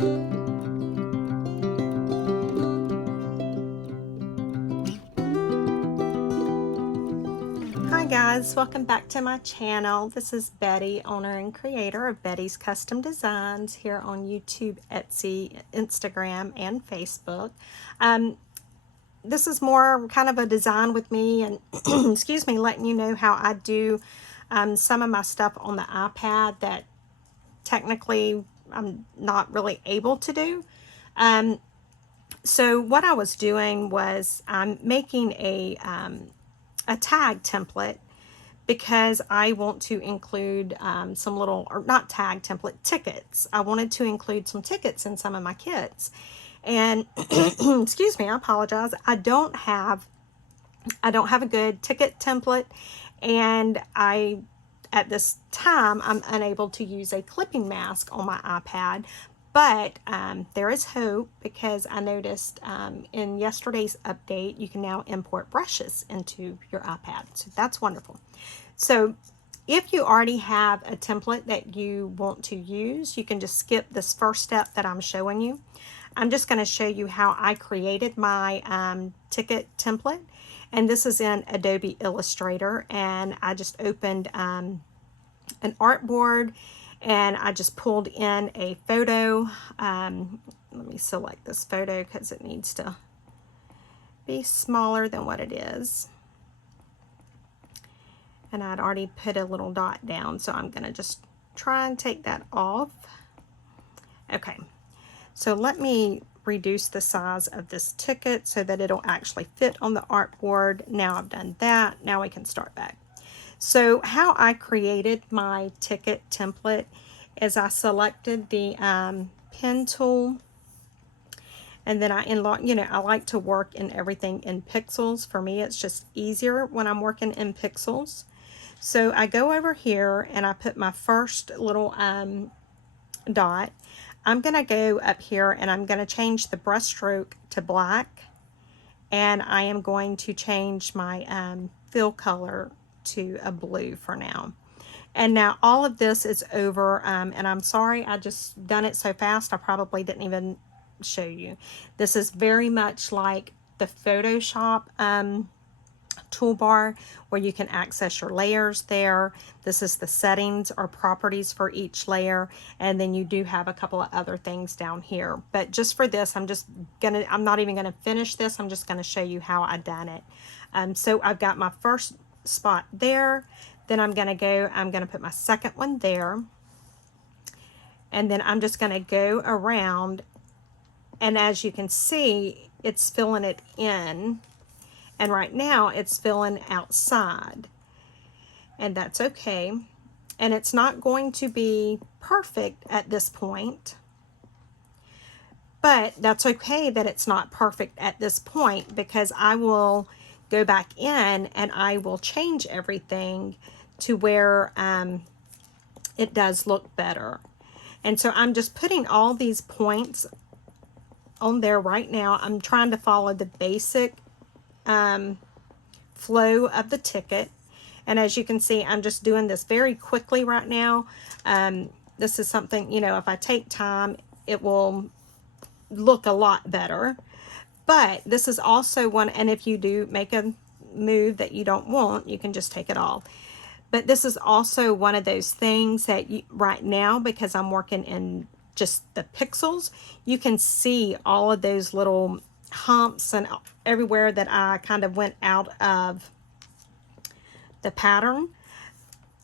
Hi guys, welcome back to my channel. This is Betty, owner and creator of Betty's Custom Designs here on YouTube, Etsy, Instagram, and Facebook. This is more kind of a design with me and excuse me, letting you know how I do some of my stuff on the iPad that technically I'm not really able to do. So what I was doing was I'm making a tag template because I want to include some little, or not tag template, tickets. I wanted to include some tickets in some of my kits. And excuse me, I apologize. I don't have a good ticket template, and at this time I'm unable to use a clipping mask on my iPad. But there is hope, because I noticed in yesterday's update you can now import brushes into your iPad. So that's wonderful. So if you already have a template that you want to use, you can just skip this first step that I'm showing you. I'm just going to show you how I created my ticket template. And this is in Adobe Illustrator. And I just opened an artboard, and I just pulled in a photo. Let me select this photo because it needs to be smaller than what it is. And I'd already put a little dot down, so I'm going to just try and take that off. Okay, so let me reduce the size of this ticket so that it'll actually fit on the artboard. Now I've done that. Now we can start back. So how I created my ticket template is I selected the pen tool, and then I enlarge. I like to work in everything in pixels. For me, it's just easier when I'm working in pixels. So I go over here and I put my first little dot. I'm going to go up here and I'm going to change the brush stroke to black, and I am going to change my fill color to a blue for now. And now all of this is over, and I'm sorry, I just done it so fast I probably didn't even show you. This is very much like the Photoshop toolbar, where you can access your layers there. This is the settings or properties for each layer, and then you do have a couple of other things down here. But just for this, I'm not even gonna finish this. I'm just gonna show you how I done it. So I've got my first spot there, then I'm gonna put my second one there, and then I'm just gonna go around, and as you can see, it's filling it in. And right now it's filling outside, and that's okay. And it's not going to be perfect at this point, but that's okay that it's not perfect at this point, because I will go back in and I will change everything to where it does look better. And so I'm just putting all these points on there right now. I'm trying to follow the basic flow of the ticket, and as you can see, I'm just doing this very quickly right now. This is something, if I take time, it will look a lot better. But this is also one, and if you do make a move that you don't want, you can just take it off. But this is also one of those things that right now, because I'm working in just the pixels, you can see all of those little humps and everywhere that I kind of went out of the pattern.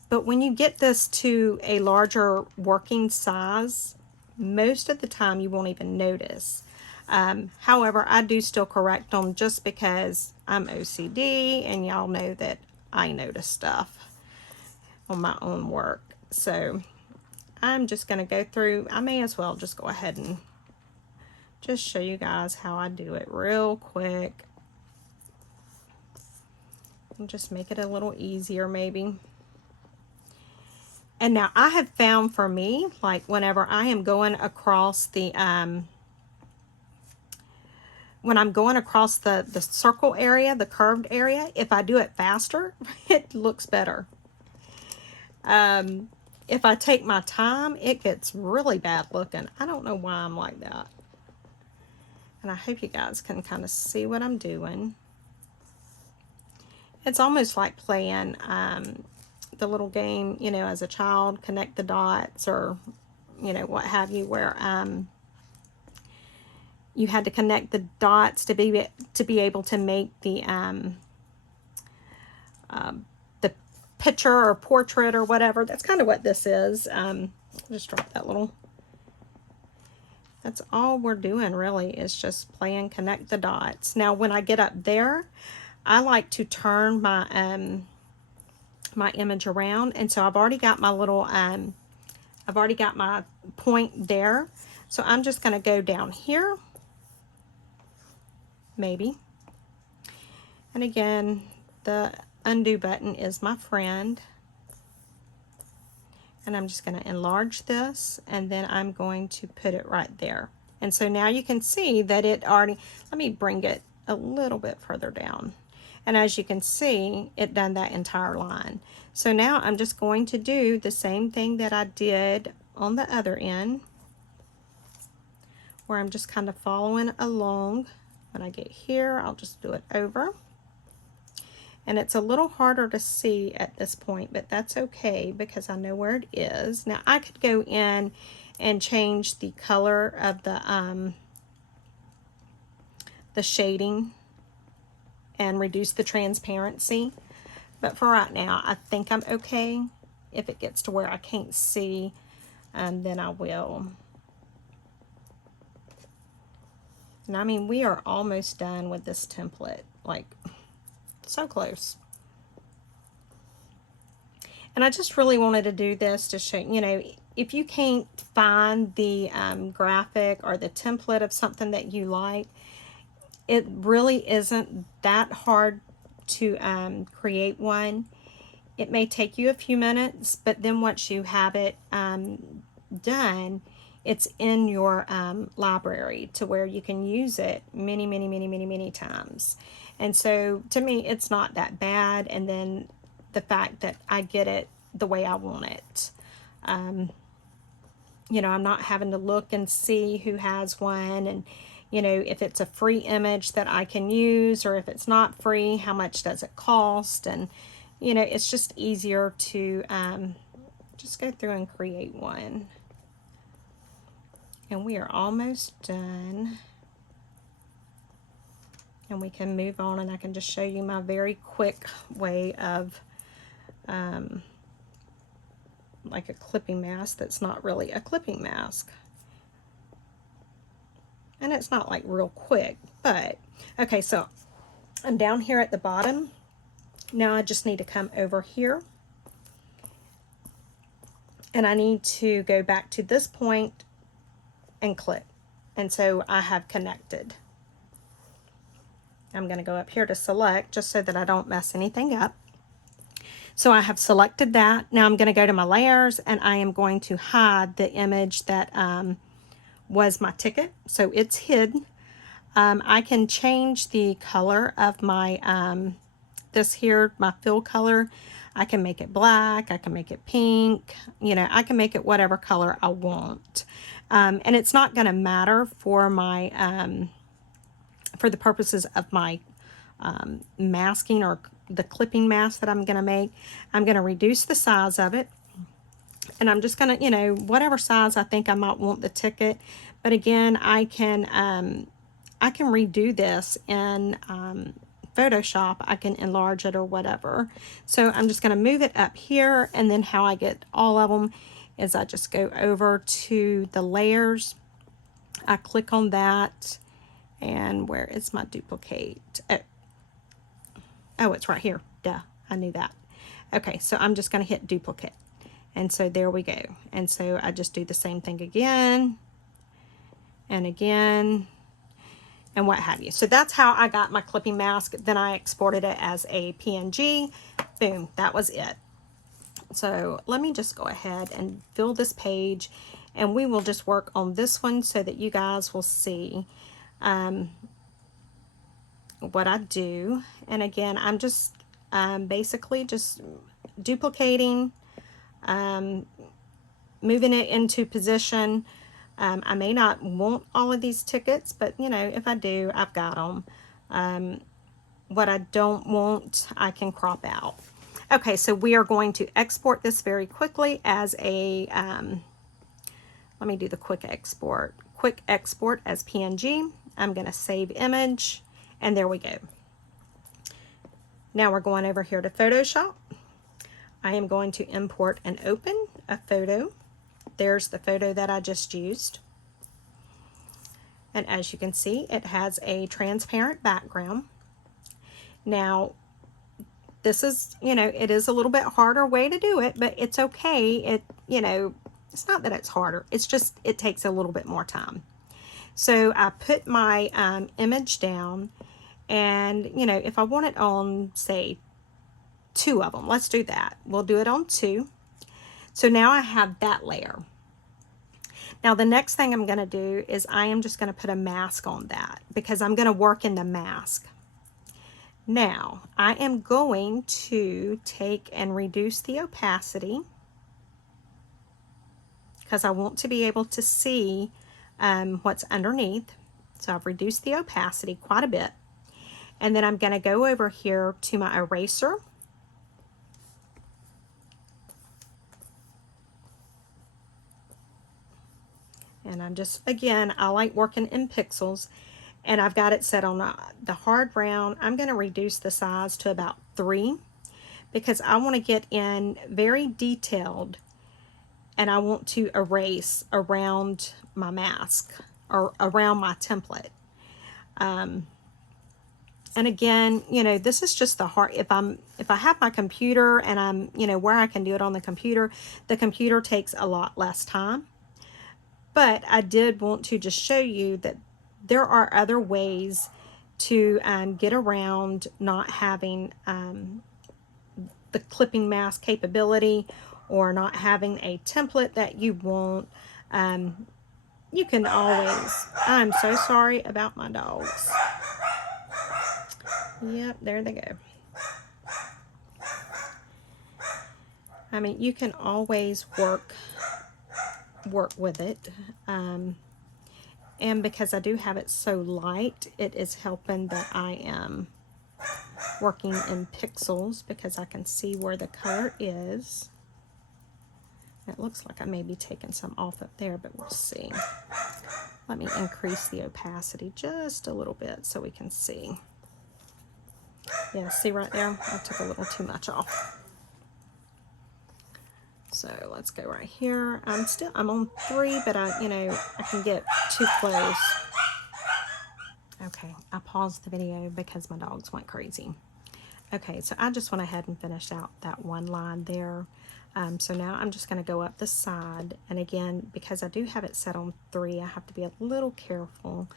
But when you get this to a larger working size, most of the time you won't even notice. However, I do still correct them, just because I'm OCD, and y'all know that I notice stuff on my own work. So I'm just going to go through. I may as well just go ahead and just show you guys how I do it real quick, and just make it a little easier maybe. And now I have found, for me, like whenever I am going across the when I'm going across the circle area, the curved area, if I do it faster, it looks better. if I take my time, it gets really bad looking. I don't know why I'm like that. And I hope you guys can kind of see what I'm doing. It's almost like playing the little game, you know, as a child, connect the dots, or, you know, what have you, where you had to connect the dots to be able to make the picture or portrait or whatever. That's kind of what this is. Just drop that little. That's all we're doing really, is just playing connect the dots. Now when I get up there, I like to turn my my image around, and so I've already got my little I've already got my point there. So I'm just going to go down here, maybe. And again, the undo button is my friend. And I'm just going to enlarge this, and then I'm going to put it right there. And so now you can see that it already, let me bring it a little bit further down. And as you can see, it done that entire line. So now I'm just going to do the same thing that I did on the other end, where I'm just kind of following along. When I get here, I'll just do it over. And it's a little harder to see at this point, but that's okay because I know where it is. Now I could go in and change the color of the shading and reduce the transparency. But for right now, I think I'm okay. If it gets to where I can't see, then I will. And I mean, we are almost done with this template. Like, so close. And I just really wanted to do this to show, you know, if you can't find the graphic or the template of something that you like, it really isn't that hard to create one. It may take you a few minutes, but then once you have it done, it's in your library to where you can use it many times. And so to me, it's not that bad. And then the fact that I get it the way I want it. You know, I'm not having to look and see who has one, and, you know, if it's a free image that I can use, or if it's not free, how much does it cost? And, you know, it's just easier to just go through and create one. And we are almost done. And we can move on, and I can just show you my very quick way of like a clipping mask that's not really a clipping mask. And it's not like real quick, but okay, so I'm down here at the bottom. Now I just need to come over here, and I need to go back to this point and click. And so I have connected. I'm going to go up here to select just so that I don't mess anything up. So I have selected that. Now I'm going to go to my layers, and I am going to hide the image that was my ticket. So it's hid. I can change the color of my, this here, my fill color. I can make it black. I can make it pink. You know, I can make it whatever color I want. And it's not going to matter for my, for the purposes of my masking or the clipping mask that I'm going to make. I'm going to reduce the size of it, and I'm just going to, you know, whatever size I think I might want the ticket. But again, I can redo this in Photoshop. I can enlarge it or whatever. So I'm just going to move it up here, and then how I get all of them is I just go over to the layers. I click on that, and where is my duplicate? Oh, it's right here. Duh, I knew that. Okay, so I'm just going to hit duplicate. And so there we go. And so I just do the same thing again and again and what have you. So that's how I got my clipping mask. Then I exported it as a PNG. Boom, that was it. So let me just go ahead and fill this page, and we will just work on this one so that you guys will see what I do. And again, I'm just basically just duplicating moving it into position. I may not want all of these tickets, but you know, if I do, I've got them. What I don't want, I can crop out. Okay, so we are going to export this very quickly as a, let me do the quick export as PNG. I'm going to save image, and there we go. Now we're going over here to Photoshop. I am going to import and open a photo. There's the photo that I just used. And as you can see, it has a transparent background. Now, this is, you know, it is a little bit harder way to do it, but it's okay. It, you know, it's not that it's harder. It's just, it takes a little bit more time. So I put my image down, and, you know, if I want it on, say, 2 of them, let's do that. We'll do it on 2. So now I have that layer. Now the next thing I'm going to do is I am just going to put a mask on that because I'm going to work in the mask. Now I am going to take and reduce the opacity because I want to be able to see what's underneath. So I've reduced the opacity quite a bit. And then I'm going to go over here to my eraser. And I'm just, again, I like working in pixels, and I've got it set on the hard round. I'm going to reduce the size to about 3 because I want to get in very detailed, and I want to erase around my mask or around my template. And again, you know, this is just the hard, if I have my computer and I'm, you know, where I can do it on the computer takes a lot less time. But I did want to just show you that there are other ways to get around not having the clipping mask capability, or not having a template that you want. You can always, I'm so sorry about my dogs. Yep, there they go. I mean, you can always work with it. And because I do have it so light, it is helping that I am working in pixels because I can see where the color is. It looks like I may be taking some off up there, but we'll see. Let me increase the opacity just a little bit so we can see. Yeah, see right there? I took a little too much off. So let's go right here. I'm on 3, but I can get too close. Okay, I paused the video because my dogs went crazy. Okay, so I just went ahead and finished out that one line there. So now I'm just going to go up the side, and again, because I do have it set on 3, I have to be a little careful.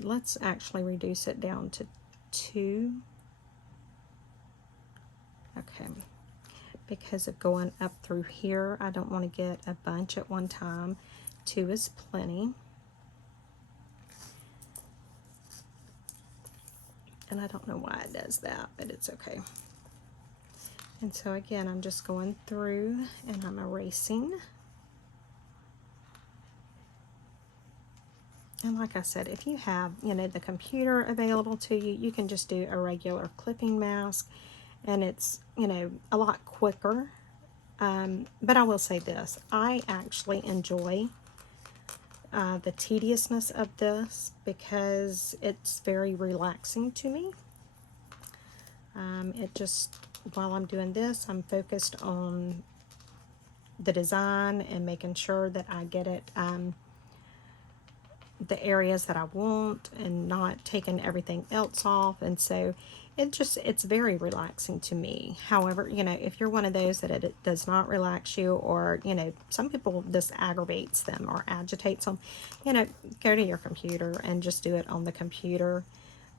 Let's actually reduce it down to 2. Okay. Because of going up through here, I don't want to get a bunch at one time. 2 is plenty. And I don't know why it does that, but it's okay. And so again, I'm just going through and I'm erasing. And like I said, if you have, the computer available to you, you can just do a regular clipping mask. And it's, a lot quicker. But I will say this, I actually enjoy the tediousness of this because it's very relaxing to me. It just, while I'm doing this, I'm focused on the design and making sure that I get it, the areas that I want, and not taking everything else off. And so it's very relaxing to me. However, if you're one of those that it does not relax you, or, some people this aggravates them or agitates them, go to your computer and just do it on the computer.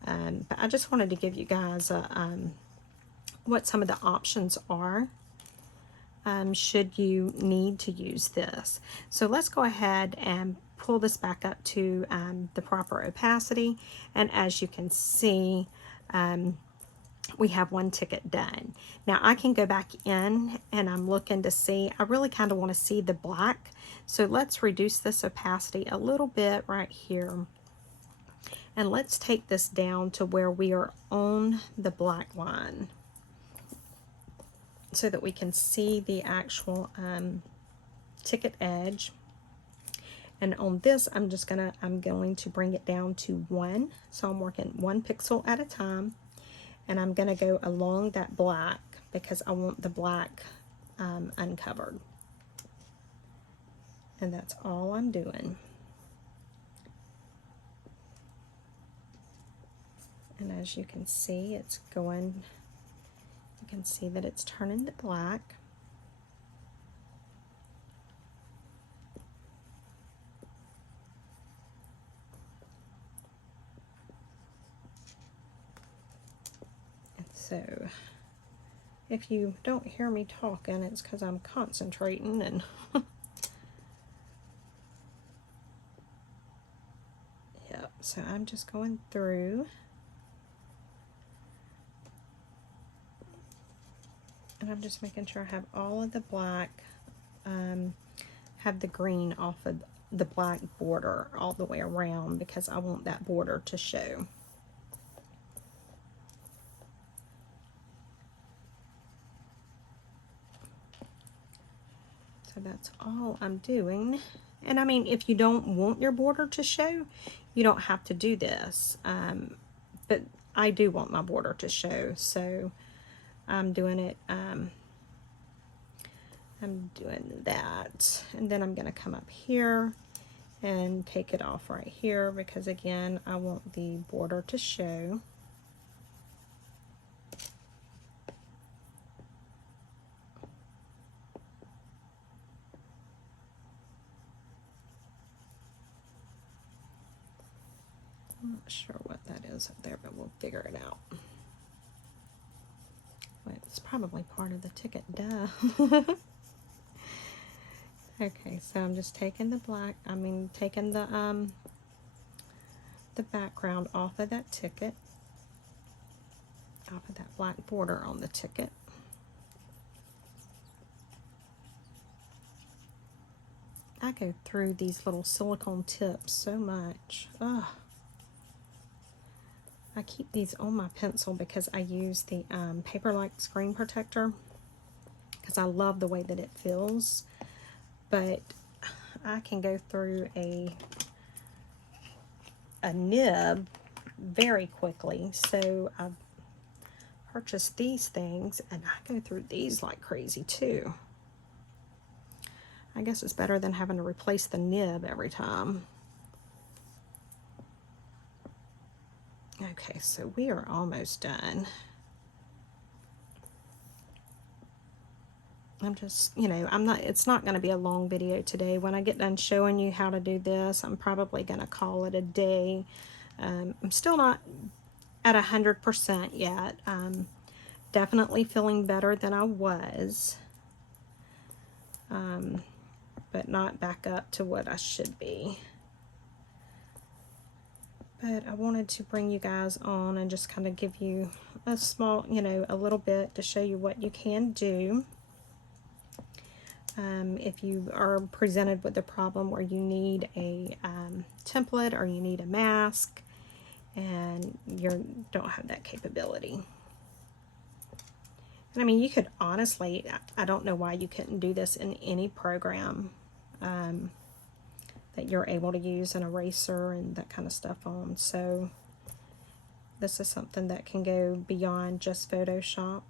But I just wanted to give you guys what some of the options are should you need to use this. So let's go ahead and pull this back up to the proper opacity, and as you can see, we have one ticket done. Now I can go back in and I'm looking to see, I really kind of want to see the black. So let's reduce this opacity a little bit right here. And let's take this down to where we are on the black line so that we can see the actual ticket edge. And on this, I'm going to bring it down to 1. So I'm working 1 pixel at a time. And I'm going to go along that black because I want the black uncovered. And that's all I'm doing. And as you can see, it's going, you can see that it's turning to black. And so, if you don't hear me talking, it's because I'm concentrating and yep, so I'm just going through. And I'm just making sure I have all of the black, have the green off of the black border all the way around because I want that border to show. So that's all I'm doing. And I mean, if you don't want your border to show, you don't have to do this. But I do want my border to show, so I'm doing it, I'm doing that. And then I'm going to come up here and take it off right here because again, I want the border to show. I'm not sure what that is up there, but we'll figure it out. It's probably part of the ticket, duh. Okay, so I'm just taking the black, taking the background off of that ticket, off of that black border on the ticket. I go through these little silicone tips so much. Ugh. I keep these on my pencil because I use the paper-like screen protector because I love the way that it feels, but I can go through a nib very quickly. So I've purchased these things and I go through these like crazy too. I guess it's better than having to replace the nib every time. Okay, so we are almost done. I'm just, it's not going to be a long video today. When I get done showing you how to do this, I'm probably going to call it a day. I'm still not at 100% yet. Definitely feeling better than I was, but not back up to what I should be. But I wanted to bring you guys on and just kind of give you a small, a little bit to show you what you can do. If you are presented with a problem where you need a template or you need a mask and you don't have that capability. And I mean, you could honestly, I don't know why you couldn't do this in any program that you're able to use an eraser and that kind of stuff on. So this is something that can go beyond just Photoshop.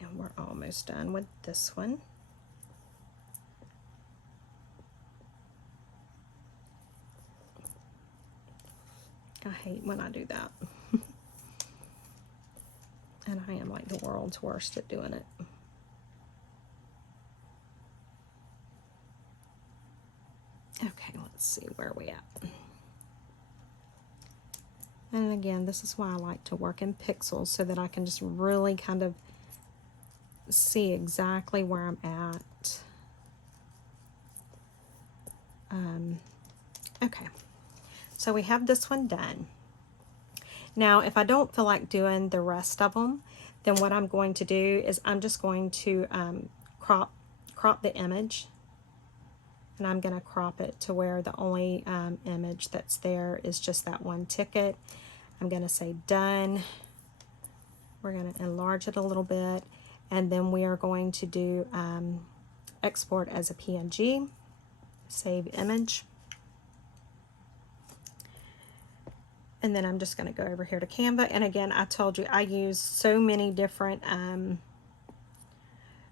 And we're almost done with this one. I hate when I do that. And I am like the world's worst at doing it. Okay, let's see where we at. And again, this is why I like to work in pixels so that I can just really kind of see exactly where I'm at. Okay, so we have this one done. Now, if I don't feel like doing the rest of them, then what I'm going to do is I'm just going to crop the image, and I'm going to crop it to where the only image that's there is just that one ticket. I'm going to say done. We're going to enlarge it a little bit, and then we are going to do export as a PNG, save image. And then I'm just going to go over here to Canva. And again, I told you I use so many different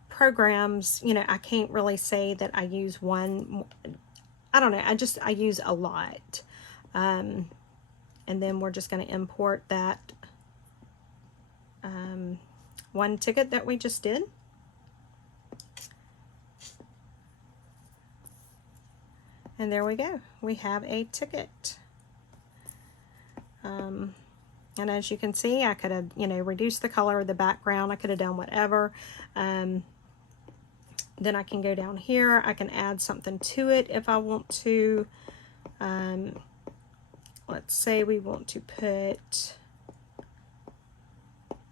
programs. You know, I can't really say that I use one. I don't know. I use a lot. And then we're just going to import that one ticket that we just did. And there we go. We have a ticket. And as you can see, I could have, you know, reduced the color of the background. I could have done whatever. Then I can go down here. I can add something to it if I want to. Let's say we want to put,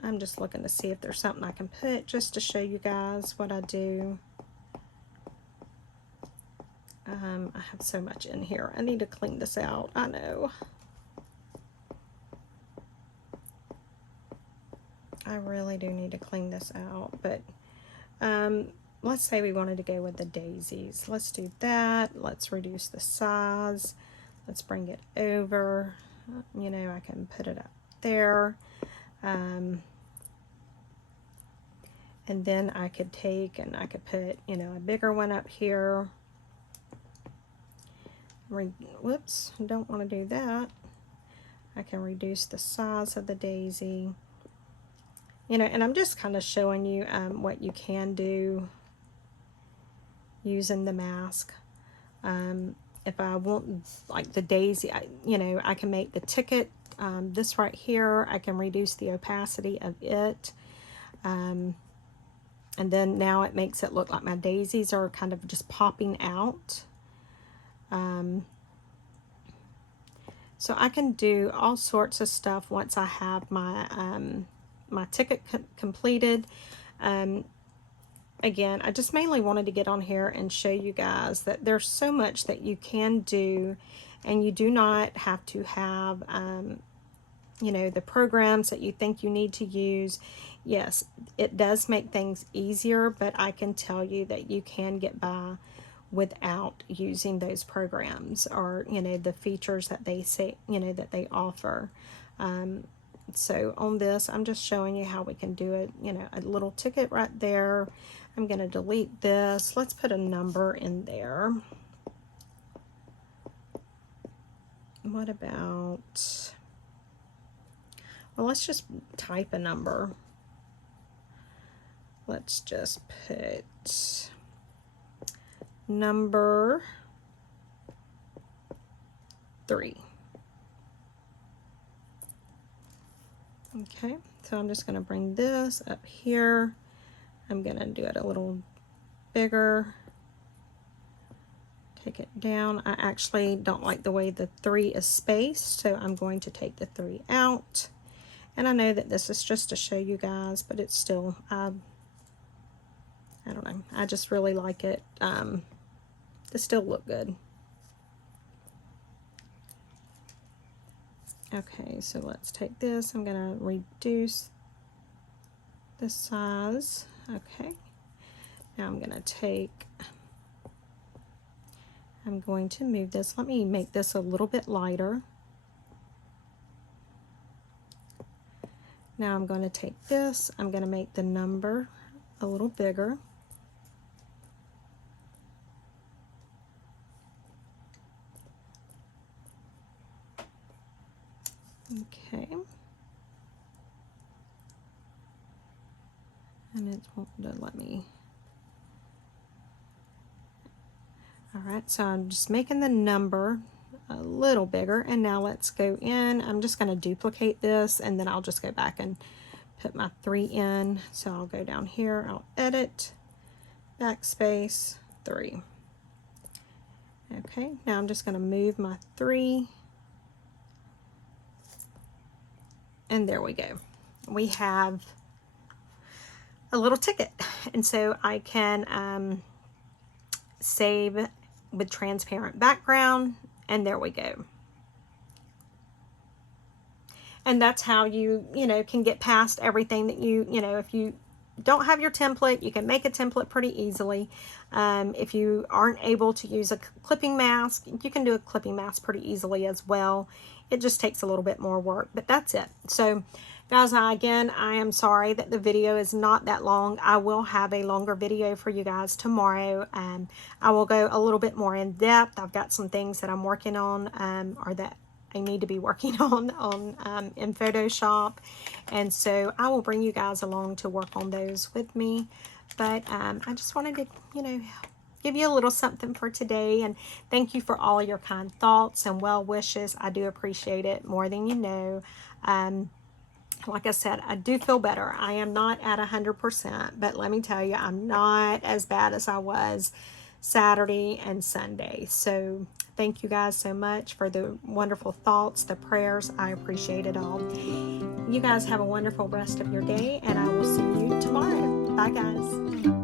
I'm just looking to see if there's something I can put just to show you guys what I do. I have so much in here. I need to clean this out. I know. I really do need to clean this out, but let's say we wanted to go with the daisies. Let's do that. Let's reduce the size. Let's bring it over. You know, I can put it up there. And then I could take and I could put, you know, a bigger one up here. Whoops, I don't want to do that. I can reduce the size of the daisy. You know, and I'm just kind of showing you what you can do using the mask. If I want, like the daisy, you know, I can make the ticket, this right here, I can reduce the opacity of it. And then now it makes it look like my daisies are kind of just popping out. So I can do all sorts of stuff once I have my my ticket completed. Again, I just mainly wanted to get on here and show you guys that there's so much that you can do, and you do not have to have you know, the programs that you think you need to use. Yes, it does make things easier, but I can tell you that you can get by without using those programs, or, you know, the features that they say, you know, that they offer. So on this, I'm just showing you how we can do it. You know, a little ticket right there. I'm going to delete this. Let's put a number in there. What about, well, let's just type a number. Let's just put number 3. Okay, so I'm just going to bring this up here. I'm going to do it a little bigger. Take it down. I actually don't like the way the 3 is spaced, so I'm going to take the 3 out. And I know that this is just to show you guys, but it's still, I don't know, I just really like it to still look good. Okay, so let's take this. I'm going to reduce the size. Okay, now I'm going to take, I'm going to move this. Let me make this a little bit lighter. Now I'm going to take this. I'm going to make the number a little bigger. Okay. And it won't let me. All right, so I'm just making the number a little bigger, and now let's go in. I'm just going to duplicate this, and then I'll just go back and put my 3 in. So I'll go down here, I'll edit, backspace, 3. Okay, now I'm just going to move my 3. And there we go. We have a little ticket. And so I can save with transparent background, and there we go. And that's how you can get past everything that if you don't have your template, you can make a template pretty easily. If you aren't able to use a clipping mask, you can do a clipping mask pretty easily as well. It just takes a little bit more work, but that's it. So guys, again, I am sorry that the video is not that long. I will have a longer video for you guys tomorrow. I will go a little bit more in depth. I've got some things that I'm working on, or that I need to be working on in Photoshop, and so I will bring you guys along to work on those with me. But I just wanted to give you a little something for today, and thank you for all your kind thoughts and well wishes. I do appreciate it more than you know. Like I said, I do feel better. I am not at 100%, but let me tell you, I'm not as bad as I was Saturday and Sunday. So thank you guys so much for the wonderful thoughts, the prayers. I appreciate it all. You guys have a wonderful rest of your day, and I will see you tomorrow. Bye, guys.